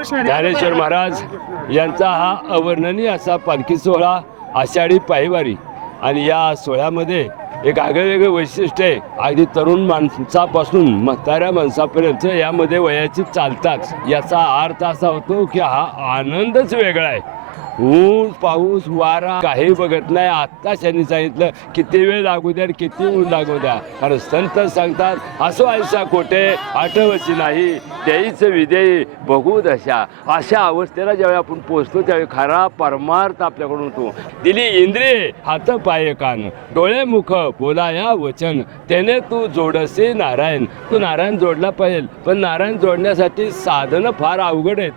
ज्ञानेश्वर महाराज यांचा हा अवर्णनीय असा पालखी सोहळा, आषाढी पायवारी. आणि या सोहळ्यामध्ये एक आगळेवेगळे वैशिष्ट्य आहे. अगदी तरुण माणसापासून म्हाताऱ्या माणसापर्यंत यामध्ये वयाची चालतात. याचा अर्थ असा होतो की हा आनंदच वेगळा आहे. ऊन पाऊस वारा काही बघत नाही. आत्ताच त्यांनी सांगितलं किती वेळ लागू द्या, किती ऊन लागू द्या, कारण संत सांगतात असो ऐसा कोठे आठवची नाही, त्याहीच विदेयी बघू दशा. अशा अवस्थेला ज्यावेळी आपण पोचतो त्यावेळी खरा परमार्थ आपल्याकडून होतो. दिली इंद्रिये हात पाय कान, डोळे मुख बोला या वचन, त्याने तू जोडसे नारायण. तू नारायण जोडला पाहिजे, पण नारायण जोडण्यासाठी साधनं फार अवघड आहेत.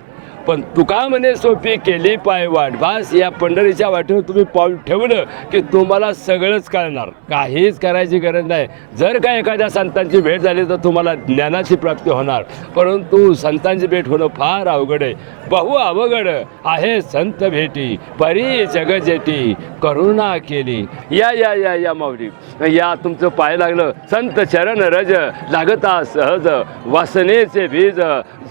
पण तुका म्हणे सोपी केली पाय वाट. भास या पंढरीच्या वाटेवर तुम्ही पाऊल ठेवलं की तुम्हाला सगळंच कळणार. काहीच करायची गरज नाही. जर का एखाद्या संतांची भेट झाली तर तुम्हाला ज्ञानाची प्राप्ती होणार, परंतु संतांची भेट होणं फार अवघड आहे. बहु अवघड आहे संत भेटी, परी जगजेटी करुणा केली. या या या या माऊली, या तुमचं पाय लागलं. संत चरण रज लागता सहज, वासनेचे बीज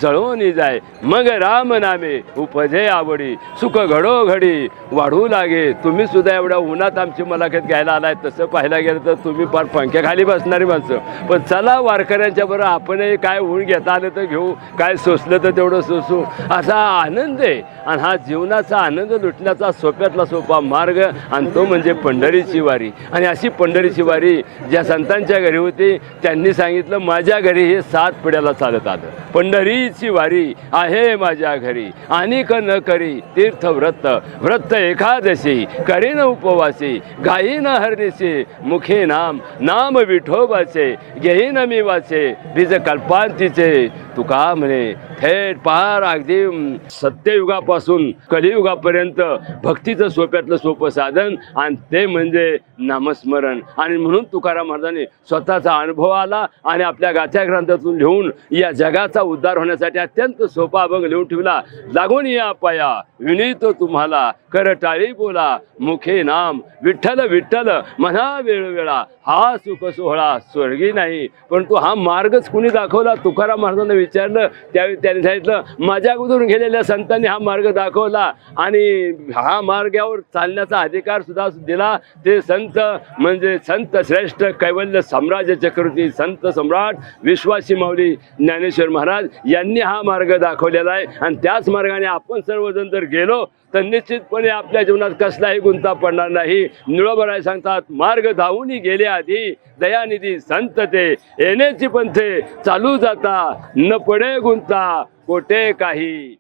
जळवून जाय. मग राम नामे उपजे आवडी, सुख घडोघडी वाढू लागे. तुम्ही सुद्धा एवढ्या उन्हात आमची मुलाखत घ्यायला आलाय. तसं पाहायला गेलं तर तुम्ही फार पंख्याखाली बसणारी माणसं. पण चला वारकऱ्यांच्या बरोबर आपणही काय ऊन घेता आलं तर घेऊ, काय सोसलं तर तेवढं सोसू, असा आनंद आहे. आणि हा जीवनाचा आनंद लुटण्याचा सोप्यातला सोपा मार्ग, आणि तो म्हणजे पंढरीची वारी. आणि अशी पंढरीची वारी ज्या संतांच्या घरी होती त्यांनी सांगितलं माझ्या घरी हे 7 पिढ्याला चालत आलं. पंढरीची वारी आहे माझ्या घरी, अनिक न करी तीर्थ व्रत, व्रत एकादशी करीन उपवासी, गायीन हरणीचे मुखे नाम, नाम विठोबाचे घेईन मी वाचे, बीज कल्पांतीचे. तुका म्हणे थेट पार अगदी सत्ययुगापासून कलियुगापर्यंत भक्तीचं सोप्यातलं सोपं साधन, आणि ते म्हणजे नामस्मरण. आणि म्हणून तुकाराम महाराजांनी स्वतःचा अनुभव आला आणि आपल्या गाथ्या ग्रंथातून लिहून या जगाचा उद्धार होण्यासाठी अत्यंत सोपा अभंग लिहून ठेवला. लागून या पाया विनीतो तुम्हाला, करटाळी बोला मुखे नाम, विठ्ठल विठ्ठल म्हणा वेळोवेळा. हा सुख सोहळा स्वर्गी नाही, परंतु हा मार्गच कुणी दाखवला. तुकाराम महाराजांना विचारलं त्यावेळी त्यांनी सांगितलं माझ्या अगोदरून गेलेल्या संतांनी हा मार्ग दाखवला, आणि हा मार्गावर चालण्याचा अधिकार सुद्धा दिला. ते संत म्हणजे संत श्रेष्ठ कैवल्य साम्राज्य चक्रवर्ती संत सम्राट विश्वासी माऊली ज्ञानेश्वर महाराज यांनी हा मार्ग दाखवलेला आहे. आणि त्याच मार्गाने आपण सर्वजण जर गेलो तर निश्चितपणे आपल्या जीवनात कसलाही गुंता पडणार नाही. निळोबराय सांगतात मार्ग धावून गेले आधी, दयानिधी संत ते येण्याची पंथे चालू जाता, न पडे गुंता कोठे काही.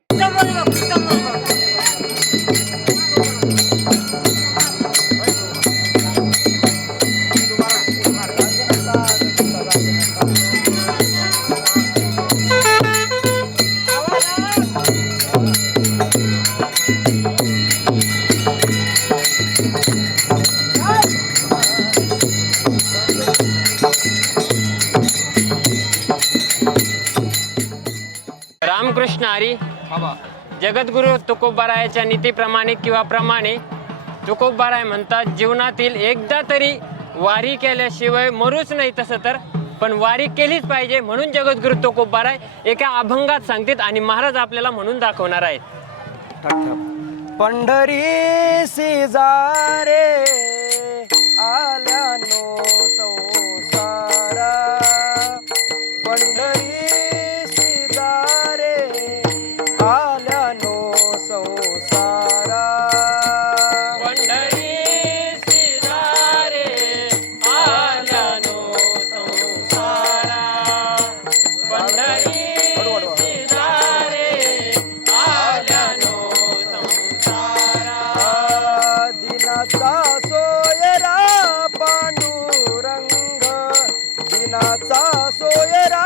रामकृष्ण हरी. जगद्गुरु तुकोबारायाच्या नीतीप्रमाणे किंवा प्रमाणे तुकोबाराय म्हणतात जीवनातील एकदा तरी वारी केल्याशिवाय मरूच नाही. तसं तर पण वारी केलीच पाहिजे, म्हणून जगद्गुरु तुकोबाराय एका अभंगात सांगतात आणि महाराज आपल्याला म्हणून दाखवणार आहेत. पंढरी जा रे आल्यानो संसारा, पंढरी जा रे आल्यानो संसारा, पंढरी जा रे आल्यानो संसारा, पंढरी जा रे आल्यानो संसारा. दिनाचा सोयरा पांडुरंग, दिनाचा सोयरा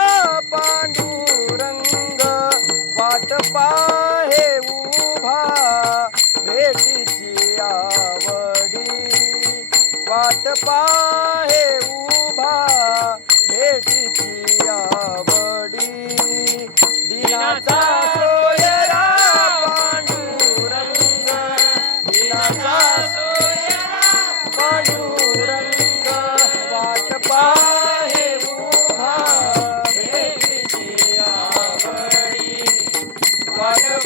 पांडुरंग, वाट पाहे उभा भेटीची आवडी, वाट पाहे उभा भेटीची आवडी. दिनाचा सोयरा पांडुरंग, दिनाचा सोयरा पांडुरंग, वाट पाहे उभा भेटीची आवडी, वाट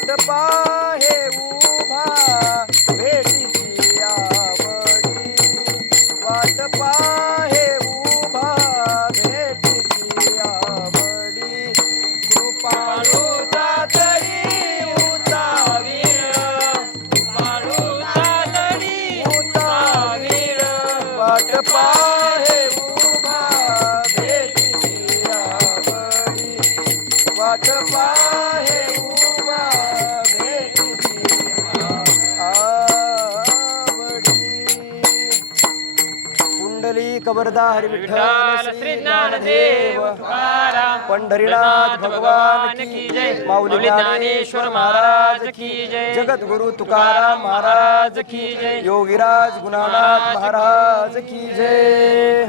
वाट पाहे उभा भेटीची आवडी वाट पाहे उभा भेटीची आवडी कृपाळूचा तरी उतावीर कृपाळूचा तरी उतावीर वाट पाहे उभा भेटीची आवडी वाट पाहे उभा भेटीची आवडी कुंडली कबरदा हरी विठ्ठल श्री ज्ञानदेव पंढरीनाथ भगवान की जय माऊली ज्ञानेश्वर महाराज की जय जगत गुरु तुकाराम महाराज की जय योगीराज गुणानाथ महाराज की जय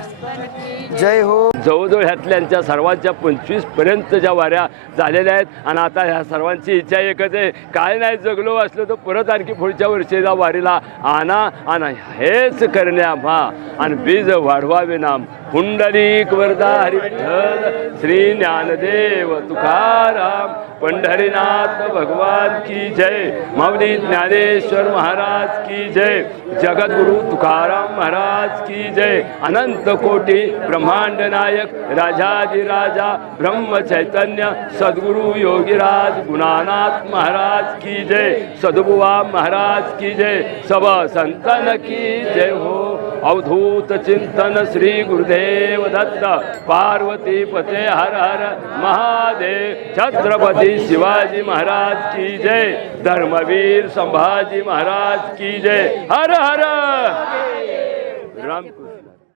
जय हो. जवळजवळ ह्यातल्यांच्या सर्वांच्या 25 पर्यंत ज्या वाऱ्या झालेल्या आहेत आणि आता ह्या सर्वांची इच्छा एकच आहे, काय नाही जगलो असलो तर परत आणखी पुढच्या वर्षीला वारीला आणा आणि हेच करण्या म्हा आणि बीज वाढवावे नाम. पुंडलिक वरदा हरी विठ्ठल श्री ज्ञानदेव तुकाराम पंढरीनाथ भगवान की जय माऊली ज्ञानेश्वर महाराज की जय जगद्गुरु तुकाराम महाराज की जय अनंत कोटी ब्रह्मांड नायक राजाधिराजा ब्रह्म चैतन्य सद्गुरु योगीराज गुणानाथ महाराज की जय सद्गुवा महाराज की जय सब संतन की जय हो. अवधूत चिंतन श्री गुरुदेव दत्त पार्वती पते हर हर महादेव छत्रपती शिवाजी महाराज की जय धर्मवीर संभाजी महाराज की जय हर हर रामकृष्ण.